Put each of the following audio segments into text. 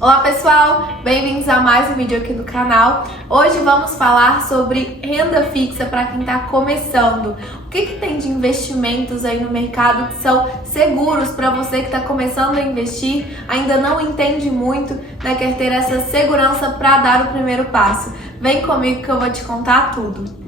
Olá pessoal, bem-vindos a mais um vídeo aqui do canal. Hoje vamos falar sobre renda fixa para quem está começando. O que tem de investimentos aí no mercado que são seguros para você que está começando a investir, ainda não entende muito, né, quer ter essa segurança para dar o primeiro passo. Vem comigo que eu vou te contar tudo.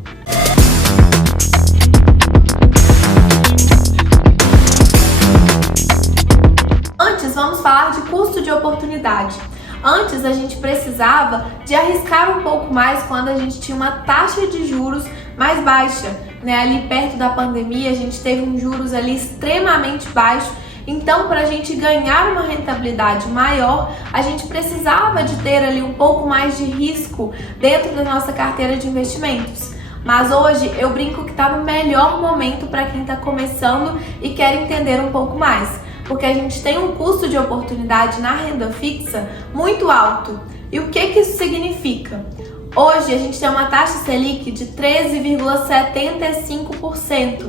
Vamos falar de custo de oportunidade. Antes a gente precisava de arriscar um pouco mais quando a gente tinha uma taxa de juros mais baixa, né? Ali perto da pandemia a gente teve um juros ali extremamente baixo. Então, para a gente ganhar uma rentabilidade maior, a gente precisava de ter ali um pouco mais de risco dentro da nossa carteira de investimentos. Mas hoje eu brinco que está no melhor momento para quem está começando e quer entender um pouco mais. Porque a gente tem um custo de oportunidade na renda fixa muito alto. E o que isso significa? Hoje a gente tem uma taxa Selic de 13,75%.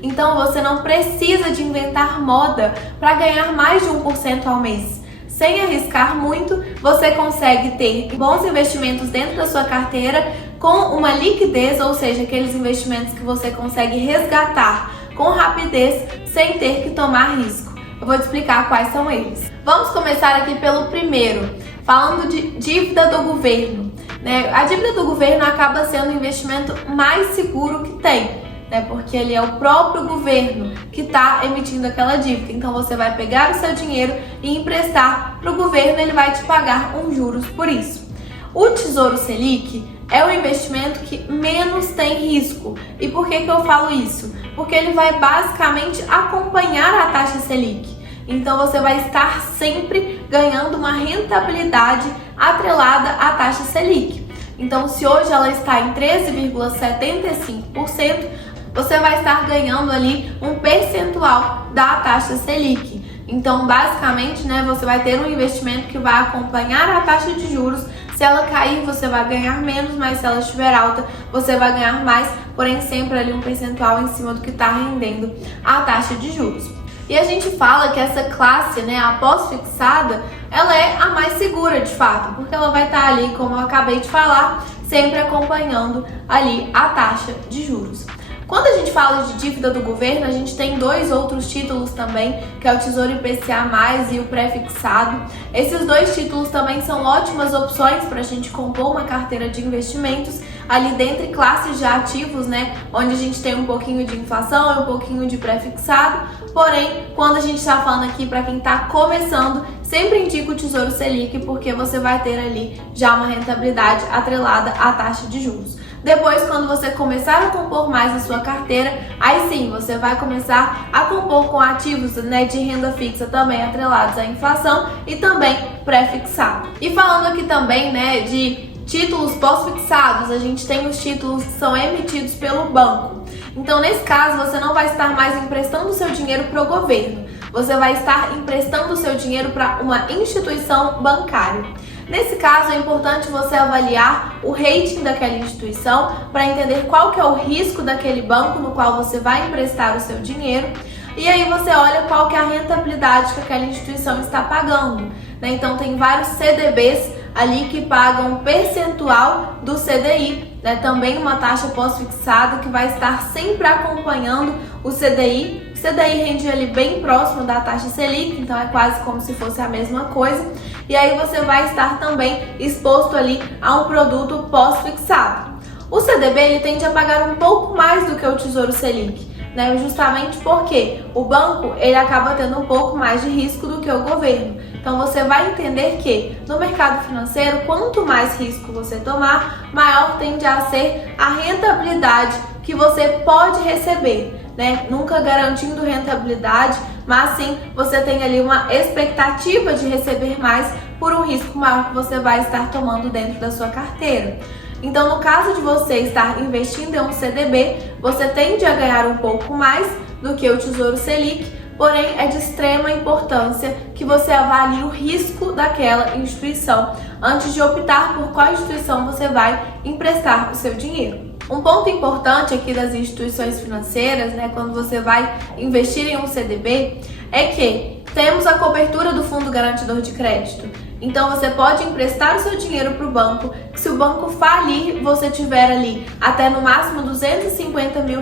Então você não precisa de inventar moda para ganhar mais de 1% ao mês. Sem arriscar muito, você consegue ter bons investimentos dentro da sua carteira com uma liquidez, ou seja, aqueles investimentos que você consegue resgatar com rapidez sem ter que tomar risco. Eu vou te explicar quais são eles. Vamos começar aqui pelo primeiro, falando de dívida do governo, né? A dívida do governo acaba sendo o investimento mais seguro que tem, né? Porque ele é o próprio governo que está emitindo aquela dívida. Então você vai pegar o seu dinheiro e emprestar para o governo, ele vai te pagar uns juros por isso. O Tesouro Selic é o investimento que menos tem risco. E por que eu falo isso? Porque ele vai basicamente acompanhar a taxa Selic. Então você vai estar sempre ganhando uma rentabilidade atrelada à taxa Selic. Então se hoje ela está em 13,75%, você vai estar ganhando ali um percentual da taxa Selic. Então basicamente, né, você vai ter um investimento que vai acompanhar a taxa de juros. Se ela cair, você vai ganhar menos, mas se ela estiver alta, você vai ganhar mais, porém sempre ali um percentual em cima do que está rendendo a taxa de juros. E a gente fala que essa classe, né, a pós-fixada, ela é a mais segura de fato, porque ela vai estar ali, como eu acabei de falar, sempre acompanhando ali a taxa de juros. Quando a gente fala de dívida do governo, a gente tem dois outros títulos também, que é o Tesouro IPCA+, e o pré-fixado. Esses dois títulos também são ótimas opções para a gente compor uma carteira de investimentos ali dentre classes de ativos, né? Onde a gente tem um pouquinho de inflação e um pouquinho de pré-fixado. Porém, quando a gente está falando aqui para quem está começando, sempre indico o Tesouro Selic, porque você vai ter ali já uma rentabilidade atrelada à taxa de juros. Depois, quando você começar a compor mais a sua carteira, aí sim, você vai começar a compor com ativos, né, de renda fixa também atrelados à inflação e também pré-fixado. E falando aqui também, né, de títulos pós-fixados, a gente tem os títulos que são emitidos pelo banco. Então, nesse caso, você não vai estar mais emprestando o seu dinheiro para o governo. Você vai estar emprestando o seu dinheiro para uma instituição bancária. Nesse caso, é importante você avaliar o rating daquela instituição para entender qual que é o risco daquele banco no qual você vai emprestar o seu dinheiro. E aí você olha qual que é a rentabilidade que aquela instituição está pagando, né? Então tem vários CDBs ali que pagam um percentual do CDI, né? Também uma taxa pós-fixada que vai estar sempre acompanhando o CDI. O CDI rende ali bem próximo da taxa Selic, então é quase como se fosse a mesma coisa. E aí você vai estar também exposto ali a um produto pós-fixado. O CDB ele tende a pagar um pouco mais do que o Tesouro Selic, né? Justamente porque o banco ele acaba tendo um pouco mais de risco do que o governo. Então você vai entender que no mercado financeiro, quanto mais risco você tomar, maior tende a ser a rentabilidade que você pode receber, né? Nunca garantindo rentabilidade, mas sim você tem ali uma expectativa de receber mais por um risco maior que você vai estar tomando dentro da sua carteira. Então, no caso de você estar investindo em um CDB, você tende a ganhar um pouco mais do que o Tesouro Selic, porém é de extrema importância que você avalie o risco daquela instituição antes de optar por qual instituição você vai emprestar o seu dinheiro. Um ponto importante aqui das instituições financeiras, né, quando você vai investir em um CDB, é que temos a cobertura do Fundo Garantidor de Crédito. Então você pode emprestar o seu dinheiro para o banco, que se o banco falir, você tiver ali até no máximo R$250 mil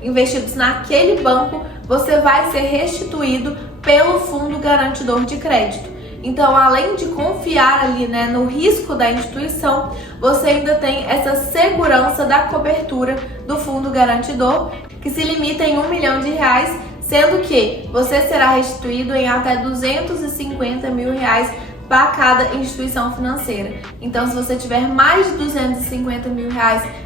investidos naquele banco, você vai ser restituído pelo Fundo Garantidor de Crédito. Então, além de confiar ali, né, no risco da instituição, você ainda tem essa segurança da cobertura do Fundo Garantidor, que se limita em R$1 milhão, sendo que você será restituído em até R$250 mil para cada instituição financeira. Então, se você tiver mais de R$250 mil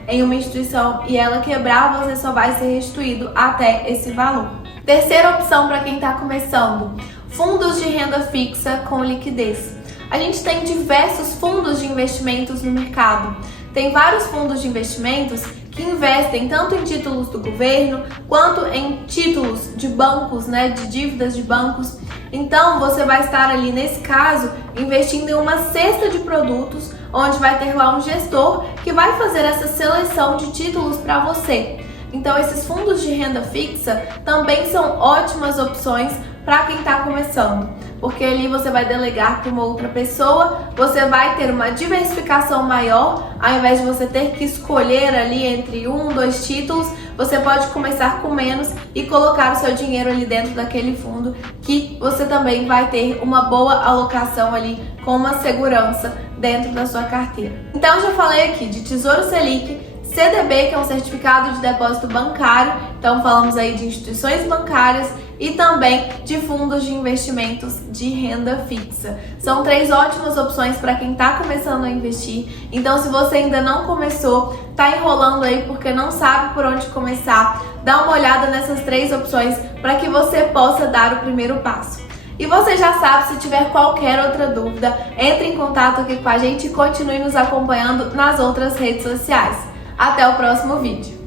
em uma instituição e ela quebrar, você só vai ser restituído até esse valor. Terceira opção para quem está começando: fundos de renda fixa com liquidez. A gente tem diversos fundos de investimentos no mercado. Tem vários fundos de investimentos que investem tanto em títulos do governo quanto em títulos de bancos, né, de dívidas de bancos. Então você vai estar ali, nesse caso, investindo em uma cesta de produtos, onde vai ter lá um gestor que vai fazer essa seleção de títulos para você. Então esses fundos de renda fixa também são ótimas opções para quem está começando, porque ali você vai delegar para uma outra pessoa, você vai ter uma diversificação maior, ao invés de você ter que escolher ali entre 1, 2 títulos, você pode começar com menos e colocar o seu dinheiro ali dentro daquele fundo, que você também vai ter uma boa alocação ali, com uma segurança dentro da sua carteira. Então eu já falei aqui de Tesouro Selic, CDB, que é um certificado de depósito bancário, então falamos aí de instituições bancárias, e também de fundos de investimentos de renda fixa. São 3 ótimas opções para quem está começando a investir. Então, se você ainda não começou, está enrolando aí porque não sabe por onde começar, dá uma olhada nessas 3 opções para que você possa dar o primeiro passo. E você já sabe, se tiver qualquer outra dúvida, entre em contato aqui com a gente e continue nos acompanhando nas outras redes sociais. Até o próximo vídeo!